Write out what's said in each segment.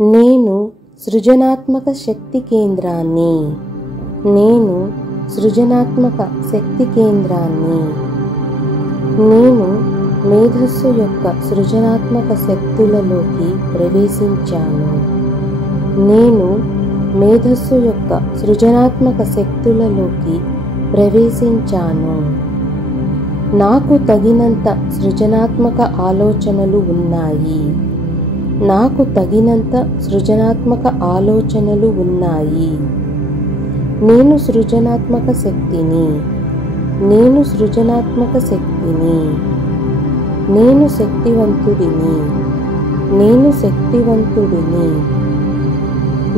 నేను సృజనాత్మక శక్తి కేంద్రాన్ని. నేను సృజనాత్మక శక్తి కేంద్రాన్ని. నేను మేధస్సు యొక్క సృజనాత్మక శక్తులలోకి ప్రవేశించాను. నేను మేధస్సు యొక్క సృజనాత్మక శక్తులలోకి ప్రవేశించాను. నాకు తగినంత సృజనాత్మక ఆలోచనలు ఉన్నాయి. నాకు తగినంత సృజనాత్మక ఆలోచనలు ఉన్నాయి. నేను సృజనాత్మక శక్తిని. నేను సృజనాత్మక శక్తిని. నేను శక్తివంతుడిని. నేను శక్తివంతుడిని.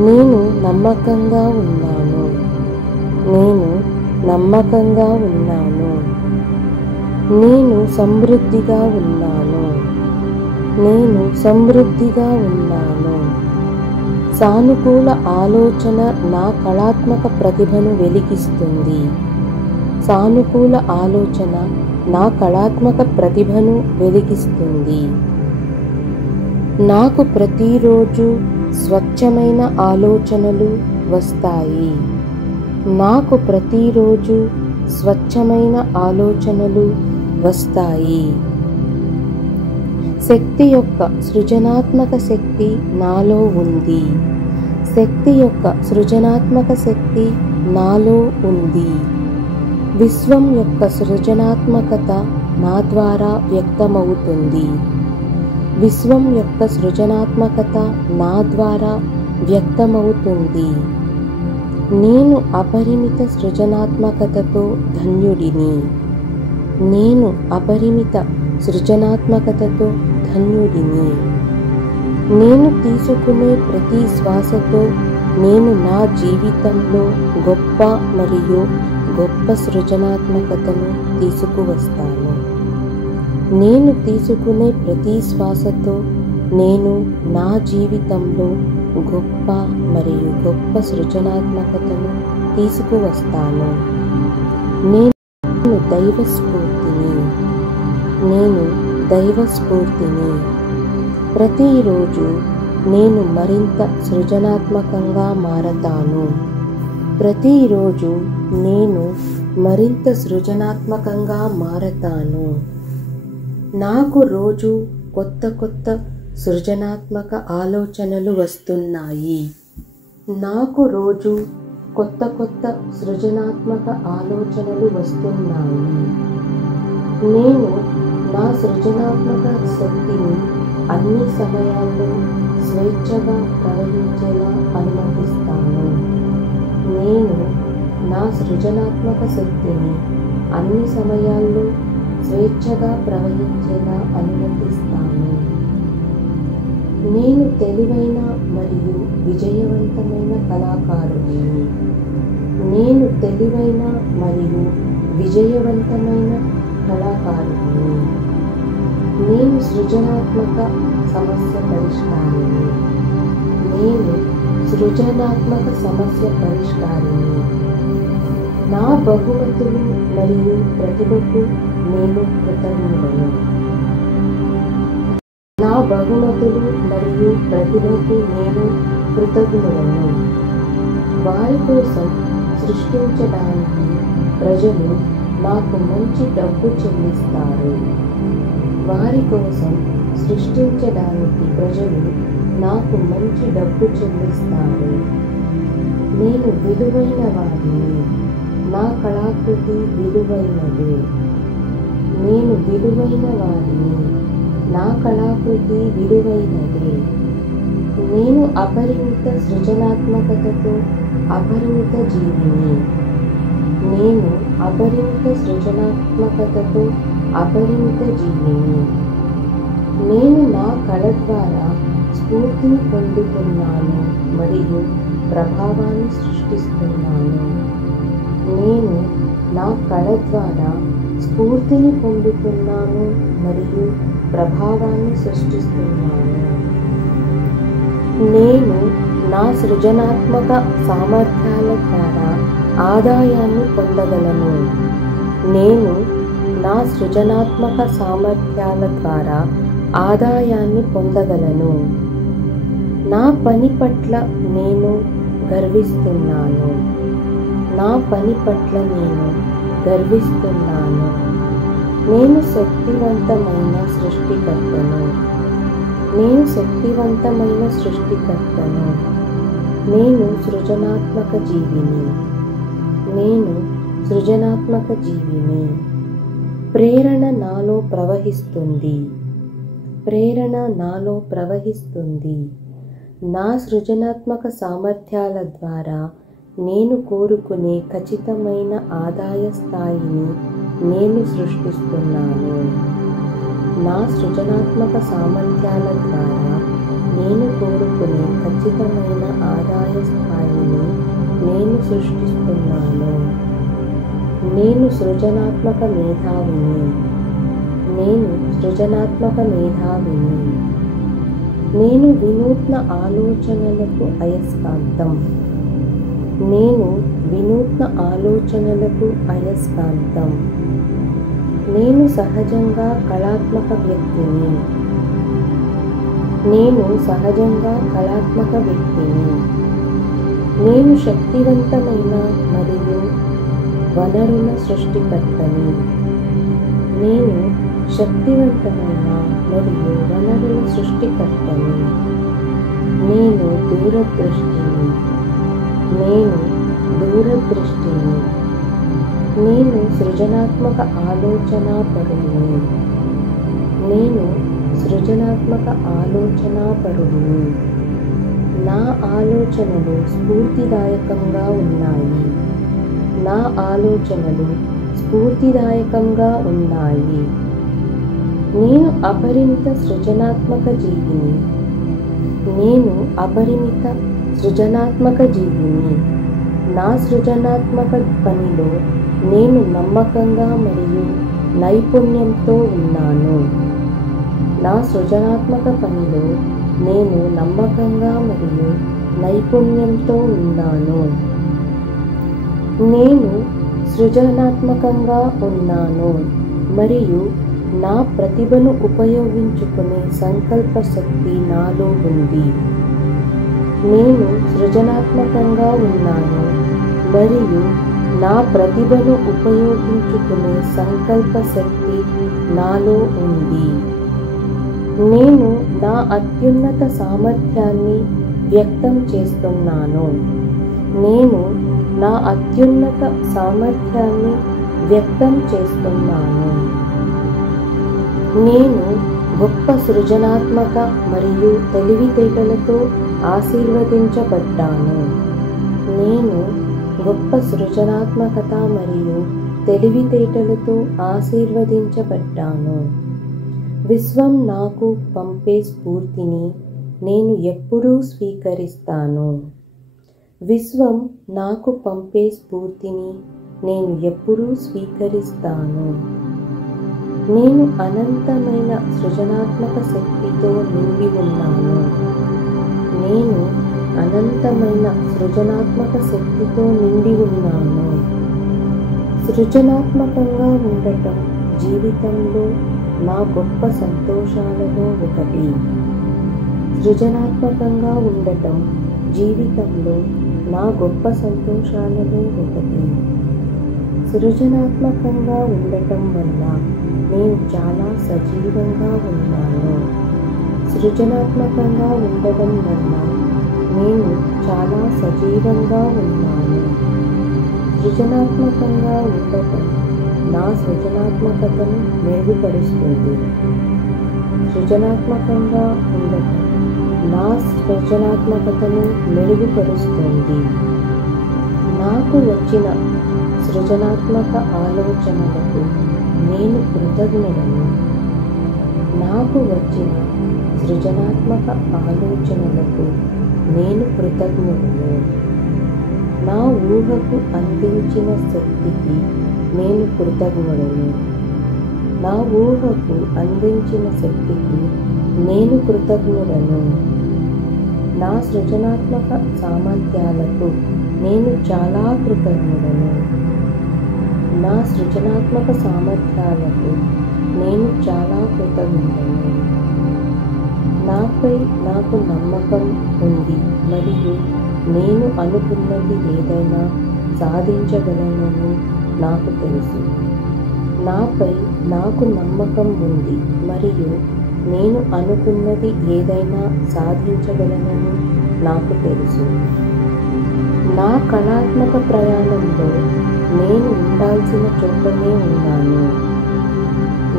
నేను నమ్మకంగా ఉన్నాను. నేను నమ్మకంగా ఉన్నాను. నేను సమృద్ధిగా ఉన్నాను. నేను సమృద్ధిగా ఉన్నాను. సానుకూల ఆలోచన నా కళాత్మక ప్రతిభను వెలిగిస్తుంది. సానుకూల ఆలోచన నా కళాత్మక ప్రతిభను వెలిగిస్తుంది. నాకు ప్రతిరోజు స్వచ్ఛమైన ఆలోచనలు వస్తాయి. నాకు ప్రతిరోజు స్వచ్ఛమైన ఆలోచనలు వస్తాయి. శక్తి యొక్క సృజనాత్మక శక్తి నాలో ఉంది. శక్తి యొక్క సృజనాత్మక శక్తి నాలో ఉంది. విశ్వం యొక్క సృజనాత్మకత నా ద్వారా వ్యక్తమవుతుంది. విశ్వం యొక్క సృజనాత్మకత నా ద్వారా వ్యక్తమవుతుంది. నేను అపరిమిత సృజనాత్మకతతో ధన్యుడిని. నేను అపరిమిత సృజనాత్మకతతో ధన్యుడిని. నేను తీసుకునే ప్రతి శ్వాసతో నేను నా జీవితంలో గొప్ప మరియు గొప్ప సృజనాత్మకతను తీసుకువస్తాను. నేను తీసుకునే ప్రతి శ్వాసతో నేను నా జీవితంలో గొప్ప మరియు గొప్ప సృజనాత్మకతను తీసుకువస్తాను. నేను దైవస్ఫూర్తిని. నేను దైవస్ఫూర్తిని. ప్రతిరోజు నేను మరింత సృజనాత్మకంగా మారతాను. ప్రతిరోజు నేను మరింత సృజనాత్మకంగా మారతాను. నాకు రోజు కొత్త కొత్త సృజనాత్మక ఆలోచనలు వస్తున్నాయి. నాకు రోజు కొత్త కొత్త సృజనాత్మక ఆలోచనలు వస్తున్నాయి. నేను నా సృజనాత్మక శక్తిని అన్ని సమయాల్లో స్వేచ్ఛగా ప్రవహించేలా అనుమతిస్తాను. నేను నా సృజనాత్మక శక్తిని అన్ని సమయాల్లో స్వేచ్ఛగా ప్రవహించేలా అనుమతిస్తాను. నేను తెలివైన మరియు విజయవంతమైన కళాకారుడిని. నేను తెలివైన మరియు విజయవంతమైన కళాకారుడిని. నేను సృజనాత్మక సమస్య పరిష్కారిని. నేను సృజనాత్మక సమస్య పరిష్కారిని. నా బహుమతులు మరియు ప్రతిభకు నేను కృతజ్ఞుడను. నా బహుమతులు మరియు ప్రతిభకు నేను కృతజ్ఞుడను. వారి కోసం సృష్టించడానికి ప్రజలు నాకు మంచి డబ్బు చెల్లిస్తారు. వారి కోసం సృష్టించడానికి ప్రజలు నాకు మంచి డబ్బు చెల్లిస్తారు. నేను విలువైన వాడిని. నా కళాకృతి విలువైనది. నేను విలువైన వాడిని. నా కళాకృతి విలువైనది. నేను అపరిమిత సృజనాత్మకతతో అపరిమిత జీవిని. నేను అపరిమిత సృజనాత్మకతతో అపరిమిత జీవిని. నేను నా కళ ద్వారా స్ఫూర్తిని పొందుతున్నాను మరియు ప్రభావాన్ని సృష్టిస్తున్నాను. నేను నా కళ ద్వారా స్ఫూర్తిని పొందుతున్నాను మరియు ప్రభావాన్ని సృష్టిస్తున్నాను. నేను నా సృజనాత్మక సామర్థ్యాల ద్వారా ఆదాయాన్ని పొందగలను. నేను నా సృజనాత్మక సామర్థ్యాల ద్వారా ఆదాయాన్ని పొందగలను. నా పని పట్ల నేను గర్విస్తున్నాను. నా పని పట్ల నేను గర్విస్తున్నాను. నేను శక్తివంతమైన సృష్టికర్తను. నేను శక్తివంతమైన సృష్టికర్తను. నేను సృజనాత్మక జీవిని. నేను సృజనాత్మక జీవిని. ప్రేరణ నాలో ప్రవహిస్తుంది. ప్రేరణ నాలో ప్రవహిస్తుంది. నా సృజనాత్మక సామర్థ్యాల ద్వారా నేను కోరుకునే ఖచ్చితమైన ఆదాయ స్థాయిని నేను సృష్టిస్తున్నాను. నా సృజనాత్మక సామర్థ్యాల ద్వారా నేను కోరుకునే ఖచ్చితమైన ఆదాయ స్థాయిని నేను సృష్టిస్తున్నాను. నేను సృజనాత్మక మేధావిని. నేను సృజనాత్మక మేధావిని. నేను వినూత్న ఆలోచనలకు అయస్కాంతం. నేను వినూత్న ఆలోచనలకు అయస్కాంతం. నేను సహజంగా కళాత్మక వ్యక్తిని. నేను సహజంగా కళాత్మక వ్యక్తిని. నేను శక్తివంతమైన మరియు వనరుల సృష్టికర్తని. నేను శక్తివంతమైన మరియు వనరుల సృష్టికర్తని. నేను దూరదృష్టిని. నేను దూరదృష్టిని. నేను సృజనాత్మక ఆలోచనాపరుని. నేను సృజనాత్మక ఆలోచనాపరుని. నా ఆలోచనలు స్ఫూర్తిదాయకంగా ఉన్నాయి. నా ఆలోచనలు స్ఫూర్తిదాయకంగా ఉన్నాయి. నేను అపరిమిత సృజనాత్మక జీవిని. నేను అపరిమిత సృజనాత్మక జీవిని. నా సృజనాత్మక పనిలో నేను నమ్మకంగా మరియు నైపుణ్యంతో ఉన్నాను. నా సృజనాత్మక పనిలో నేను నమ్మకంగా మరియు నైపుణ్యంతో ఉన్నాను. నేను సృజనాత్మకంగా ఉన్నాను మరియు నా ప్రతిభను ఉపయోగించుకునే సంకల్ప శక్తి నాలో ఉంది. నేను సృజనాత్మకంగా ఉన్నాను మరియు నా ప్రతిభను ఉపయోగించుకునే సంకల్ప శక్తి నాలో ఉంది. నేను నా అత్యున్నత సామర్థ్యాన్ని వ్యక్తం చేస్తున్నాను. నేను నా అత్యున్నత సామర్థ్యాన్ని వ్యక్తం చేస్తున్నాను. నేను గొప్ప సృజనాత్మక మరియు తెలివితేటలతో ఆశీర్వదించబడ్డాను. నేను గొప్ప సృజనాత్మకత మరియు తెలివితేటలతో ఆశీర్వదించబడ్డాను. విశ్వం నాకు పంపే స్ఫూర్తిని నేను ఎప్పుడూ స్వీకరిస్తాను. విశ్వం నాకు పంపే స్ఫూర్తిని నేను ఎప్పుడూ స్వీకరిస్తాను. నేను అనంతమైన సృజనాత్మక శక్తితో నిండి ఉన్నాను. నేను అనంతమైన సృజనాత్మక శక్తితో నిండి ఉన్నాను. సృజనాత్మకంగా ఉండటం జీవితంలో నా గొప్ప సంతోషాలలో ఒకటి. సృజనాత్మకంగా ఉండటం జీవితంలో నా గొప్ప సంతోషాలలో ఒకటి. సృజనాత్మకంగా ఉండటం వల్ల నేను చాలా సజీవంగా ఉన్నాను. సృజనాత్మకంగా ఉండటం వల్ల నేను చాలా సజీవంగా ఉన్నాను. సృజనాత్మకంగా ఉండటం నా సృజనాత్మకతను మెరుగుపరుస్తుంది. సృజనాత్మకంగా ఉండటం నా సృజనాత్మకతను మెరుగుపరుస్తుంది. నాకు వచ్చిన సృజనాత్మక ఆలోచనలకు నేను కృతజ్ఞుడను. నాకు వచ్చిన సృజనాత్మక ఆలోచనలకు నేను కృతజ్ఞుడను. నా ఊహకు అందించిన శక్తికి నేను కృతజ్ఞుడను. నా ఊహకు అందించిన శక్తికి నేను కృతజ్ఞుడను. నా సృజనాత్మక సామర్థ్యాలకు నేను చాలా కృతజ్ఞుడను. నా సృజనాత్మక సామర్థ్యాలకు నేను చాలా కృతజ్ఞుడను. నాపై నాకు నమ్మకం ఉంది మరియు నేను అనుకున్నది ఏదైనా సాధించగలనని నాకు తెలుసు. నాపై నాకు నమ్మకం ఉంది మరియు నేను అనుకున్నది ఏదైనా సాధించగలనని నాకు తెలుసు. నా కళాత్మక ప్రయాణంలో నేను ఉండాల్సిన చోటనే ఉన్నాను.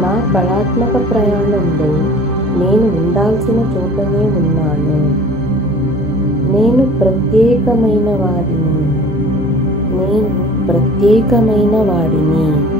నా కళాత్మక ప్రయాణంలో నేను ఉండాల్సిన చోటనే ఉన్నాను. నేను ప్రత్యేకమైన వాడిని. నేను ప్రత్యేకమైన వాడిని.